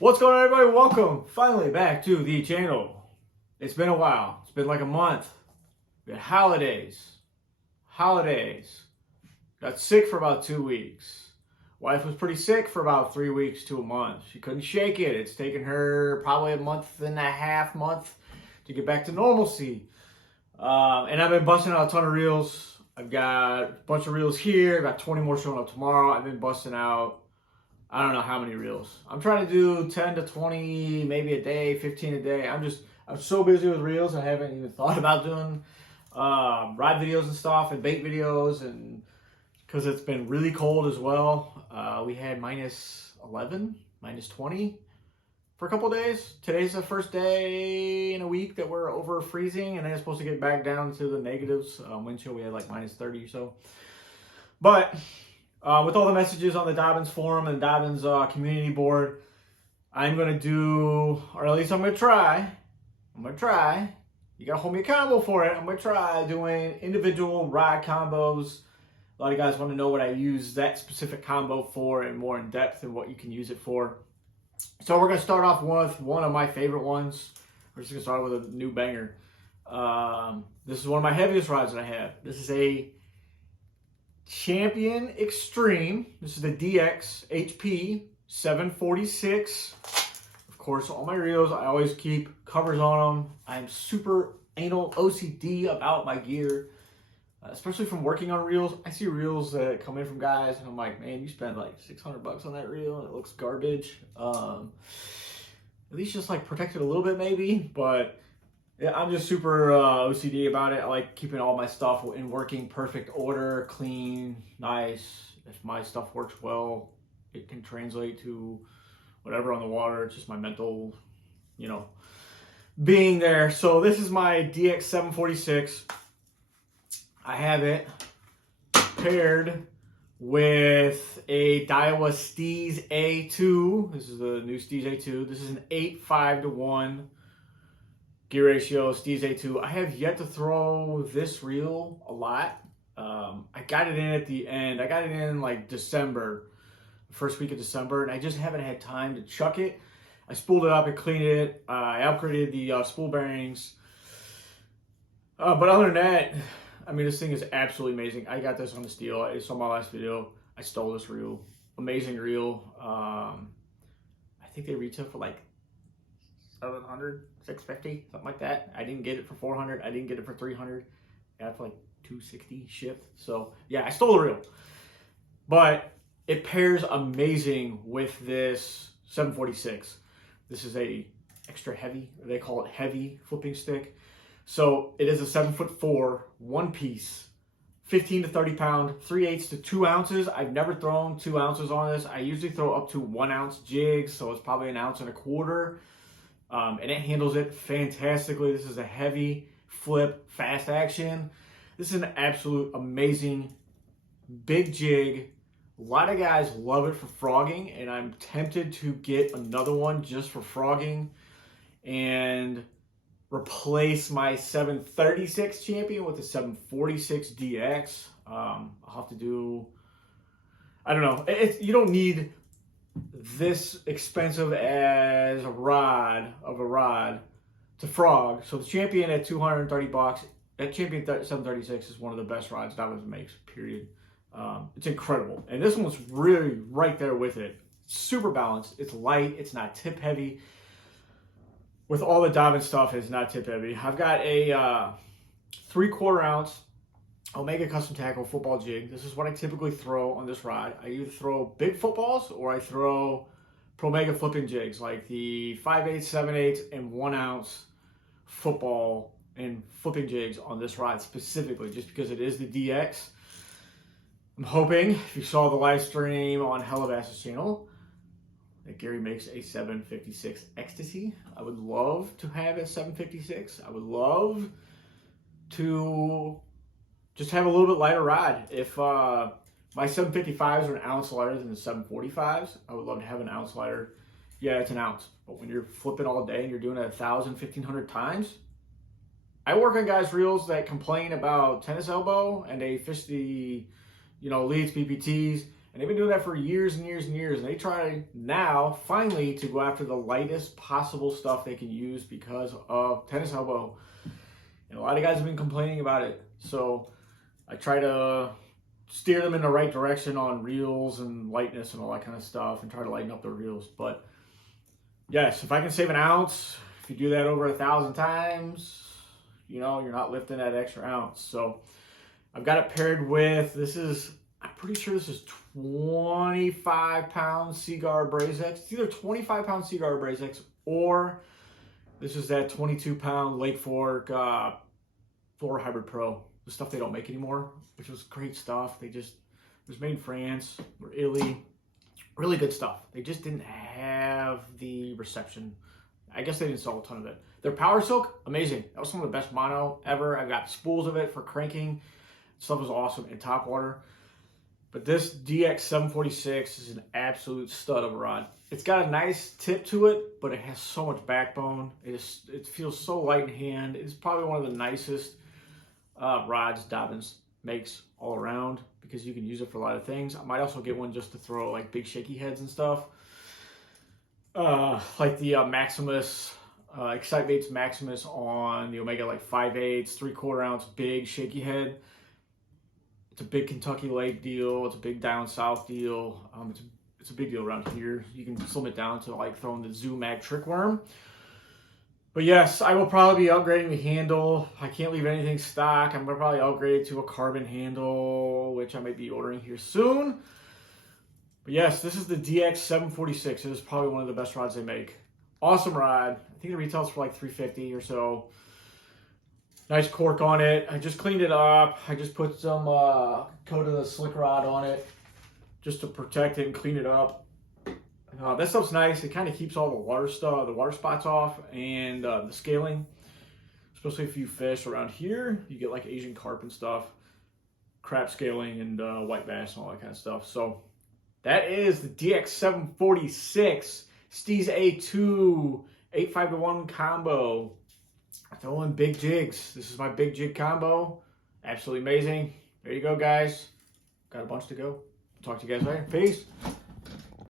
What's going on, everybody? Welcome finally back to the channel. It's been a while. It's been like a month. We had holidays. Got sick for about 2 weeks. Wife was pretty sick for about 3 weeks to a month. She couldn't shake it. It's taken her probably a month and a half to get back to normalcy. And I've been busting out a ton of reels. I've got a bunch of reels here. I've got 20 more showing up tomorrow. I've been busting out I don't know how many reels. I'm trying to do 10 to 20, maybe a day, 15 a day. I'm so busy with reels. I haven't even thought about doing ride videos and stuff and bait videos, and because it's been really cold as well. We had minus 11, minus 20 for a couple of days. Today's the first day in a week that we're over freezing, and then it's supposed to get back down to the negatives. Wind chill, we had like minus 30 or so. But with all the messages on the Dobyns forum and Dobyns community board, I'm going to do, or at least I'm going to try. You got to hold me accountable for it. I'm going to try doing individual rod combos. A lot of guys want to know what I use that specific combo for and more in depth and what you can use it for. So we're going to start off with one of my favorite ones. We're just going to start with a new banger. This is one of my heaviest rods that I have. This is a Champion Extreme. This is the DX HP 746. Of course, all my reels, I always keep covers on them. I'm super anal OCD about my gear, especially from working on reels. I see reels that come in from guys, and I'm like, man, you spent like $600 on that reel, and it looks garbage. At least just like protect it a little bit, maybe, but yeah, I'm just super OCD about it. I like keeping all my stuff in working perfect order, clean, nice. If my stuff works well, it can translate to whatever on the water. It's just my mental, being there. So this is my DX746. I have it paired with a Daiwa Steez AII. This is the new Steez AII. This is an 8:5-to-1. gear ratio, Steez AII. I have yet to throw this reel a lot. I got it in at the end. I got it in like December, the first week of December, and I just haven't had time to chuck it. I spooled it up and cleaned it. I upgraded the spool bearings. But other than that, I mean, this thing is absolutely amazing. I got this on the steel. I saw my last video. I stole this reel. Amazing reel. I think they retail for like 700, 650, something like that. I didn't get it for 400. I didn't get it for 300. I got it for like 260 shipped. So yeah, I stole the reel. But it pairs amazing with this 746. This is a extra heavy, they call it heavy flipping stick. So it is a 7'4", one piece, 15 to 30 pound, 3/8 to 2 ounces. I've never thrown 2 ounces on this. I usually throw up to 1 ounce jigs, so it's probably 1.25 ounces. And it handles it fantastically. This is a heavy flip, fast action. This is an absolute amazing big jig. A lot of guys love it for frogging, and I'm tempted to get another one just for frogging and replace my 736 Champion with the 746 DX. I'll have to do, I don't know. You don't need this expensive as a rod to frog. So the Champion at $230, that Champion 736 is one of the best rods Dobyns makes, period. It's incredible. And this one's really right there with it. Super balanced. It's light. It's not tip heavy. With all the Dobyns stuff, it's not tip heavy. I've got a 3/4 ounce Omega Custom Tackle football jig. This is what I typically throw on this rod. I either throw big footballs or I throw Promega flipping jigs, like the 5/8, 7/8, and 1 ounce football and flipping jigs on this rod specifically, just because it is the DX. I'm hoping, if you saw the live stream on Hellabass's channel, that Gary makes a 756 Ecstasy. I would love to have a 756. I would love to just have a little bit lighter rod. If my 755s are 1 ounce lighter than the 745s, I would love to have 1 ounce lighter. Yeah, it's 1 ounce. But when you're flipping all day and you're doing it 1,000, 1,500 times, I work on guys' reels that complain about tennis elbow and they fish the, leads, PPTs, And they've been doing that for years and years and years. And they try now, finally, to go after the lightest possible stuff they can use because of tennis elbow. And a lot of guys have been complaining about it. So I try to steer them in the right direction on reels and lightness and all that kind of stuff and try to lighten up the reels. But yes, if I can save an ounce, if you do that over 1,000 times, you know, you're not lifting that extra ounce. So I've got it paired with, I'm pretty sure this is 25-pound Seaguar abrazx. It's either 25-pound Seaguar abrazx or this is that 22-pound Lake Fork Floor Hybrid Pro. The stuff they don't make anymore, which was great stuff. It was made in France or Italy. Really good stuff. They just didn't have the reception. I guess they didn't sell a ton of it. Their Power Silk, amazing. That was some of the best mono ever. I've got spools of it for cranking. Stuff was awesome in top water. But this DX746 is an absolute stud of a rod. It's got a nice tip to it, but it has so much backbone. It feels so light in hand. It's probably one of the nicest rods Dobyns makes all around because you can use it for a lot of things. I might also get one just to throw like big shaky heads and stuff. Like the Maximus, Excitebait's Maximus on the Omega, like 5/8, 3/4 ounce big shaky head. It's a big Kentucky Lake deal. It's a big down south deal. It's a big deal around here. You can slim it down to like throwing the Zoo Mag trick worm. But yes, I will probably be upgrading the handle. I can't leave anything stock. I'm going to probably upgrade it to a carbon handle, which I might be ordering here soon. But yes, this is the DX746. It is probably one of the best rods they make. Awesome rod. I think it retails for like $350 or so. Nice cork on it. I just cleaned it up. I just put some coat of the slick rod on it just to protect it and clean it up. That stuff's nice. It kind of keeps all the water spots off and the scaling, especially if you fish around here. You get like Asian carp and stuff, crab scaling and white bass and all that kind of stuff. So that is the DX746 Steez AII 8-5-1 combo. I throw in big jigs. This is my big jig combo. Absolutely amazing. There you go, guys. Got a bunch to go. Talk to you guys later. Peace.